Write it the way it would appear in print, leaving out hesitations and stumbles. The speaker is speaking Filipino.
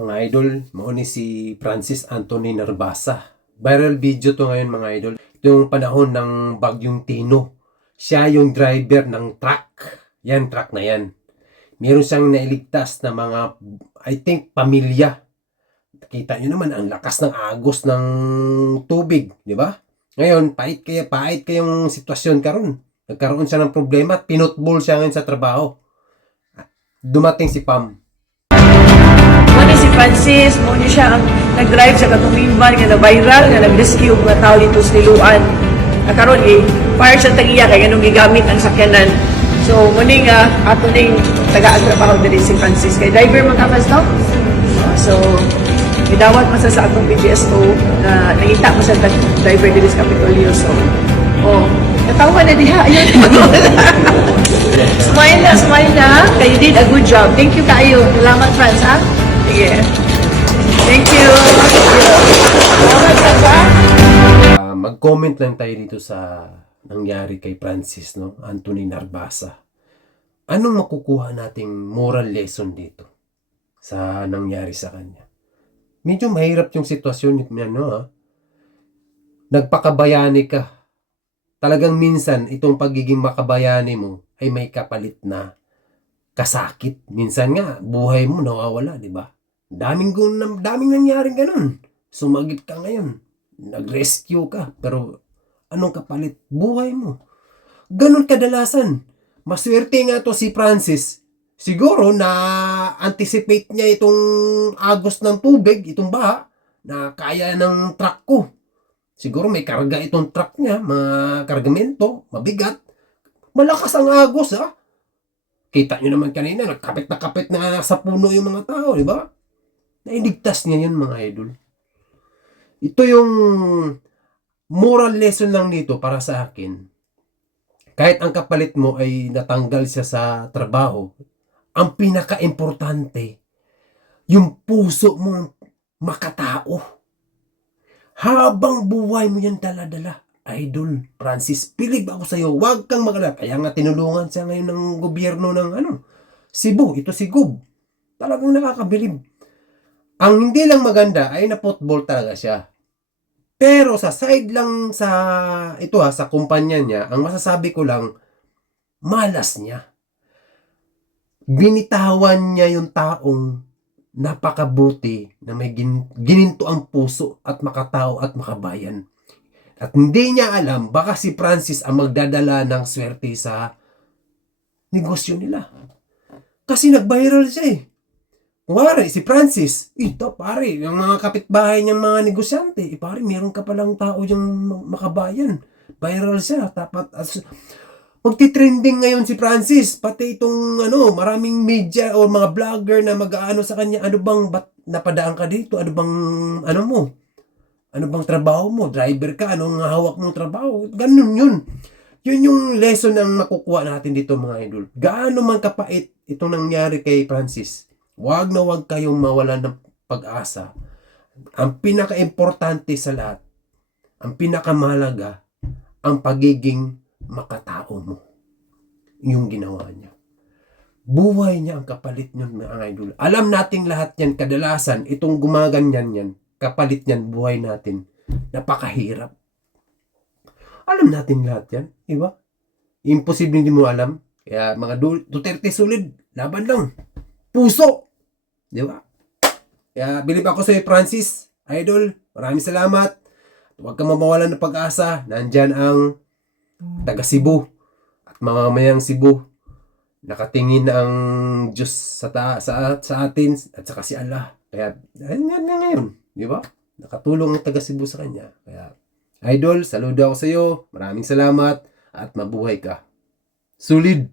Mga idol, mao ni si Francis Anthony Narbasa. Viral video to ngayon mga idol. Ito yung panahon ng Bagyong Tino. Siya yung driver ng truck. Yan, truck na yan. Meron siyang nailigtas na mga, I think, pamilya. Kita nyo naman, ang lakas ng agos ng tubig. Di ba? Ngayon, pait kayong sitwasyon karon. Nagkaroon siya ng problema at pinutbol siya ngayon sa trabaho. Dumating si Pam. Muna si Francis, muna siya ang nag-drive sa katumimban nga na-viral, nga nag-rescue mga tao dito sa Liluan. Karon fire sa tagiya kaya ganun gigamit ang sakyanan. So, muna nga ato ning tagaan trabaho din si Francis. Kay driver man kapas no? So, gidawat man sa atong PGSO na nangita mo sa driver din sa Capitolio. So, natawa na diha. Ayun. Smile na. You did a good job. Thank you kayo. Salamat, Franz, ha? Sige. Thank you. Mag-comment lang tayo dito sa nangyari kay Francis, no? Anthony Narbasa. Anong makukuha nating moral lesson dito sa nangyari sa kanya? Medyo mahirap yung sitwasyon niya, no? Ha? Nagpakabayani ka. Talagang minsan, itong pagiging makabayani mo ay may kapalit na kasakit. Minsan nga, buhay mo nawawala, di ba? Daming nangyaring ganun. Sumagip ka ngayon. Nag-rescue ka. Pero anong kapalit? Buhay mo. Ganun kadalasan. Maswerte nga to si Francis. Siguro na anticipate niya itong agos ng tubig, itong baha, na kaya ng truck ko. Siguro may karga itong truck niya, mga kargamento, mabigat. Malakas ang agos, ha? Kita nyo naman kanina, nagkapit na sa puno yung mga tao, di ba? Nailigtas niya yun, mga idol. Ito yung moral lesson lang dito para sa akin. Kahit ang kapalit mo ay natanggal siya sa trabaho, ang pinaka-importante, yung puso mo makatao. Habang buhay mo yan dala-dala, Idol Francis, pilig ako sa iyo, huwag kang magalala. Kaya nga tinulungan siya ngayon ng gobyerno ng Cebu, ito si Gub. Talagang nakakabilib. Ang hindi lang maganda ay na-football talaga siya. Pero sa side lang sa kumpanya niya, ang masasabi ko lang, malas niya. Binitawan niya yung taong napakabuti na may gininto ang puso at makatao at makabayan. At hindi niya alam, baka si Francis ang magdadala ng swerte sa negosyo nila. Kasi nag-viral siya eh. Kuwari, si Francis, ito pare, yung mga kapitbahay niyang mga negosyante, pare, meron ka palang tao yung makabayan. Viral siya, tapat. Magti-trending ngayon si Francis, pati itong maraming media o mga vlogger na mag-aano sa kanya, ba't napadaan ka dito? Ano bang trabaho mo? Driver ka? Anong hawak mong trabaho? Ganun yun. Yun yung lesson ang makukuha natin dito mga idol. Gaano man kapait itong nangyari kay Francis. Huwag na huwag kayong mawalan ng pag-asa. Ang pinaka-importante sa lahat, ang pinakamahalaga, ang pagiging makatao mo. Yung ginawa niya. Buhay niya ang kapalit niyon mga idol. Alam nating lahat yan, kadalasan, itong gumaganyan yan, kapalit niyan, buhay natin. Napakahirap. Alam natin lahat yan, di ba? Imposible hindi mo alam. Kaya mga Duterte solid, laban lang. Puso! Di ba? Kaya bilib ako sa iyo, Francis, idol. Maraming salamat. Huwag kang mawalan ng pag-asa. Nandyan ang taga Cebu at mamamayang Cebu. Nakatingin ang Diyos sa atin at saka si Allah. Kaya ngayon, di ba? Nakatulong ang taga Cebu sa kanya. Kaya idol, saludo ako sa iyo. Maraming salamat at mabuhay ka. Solid!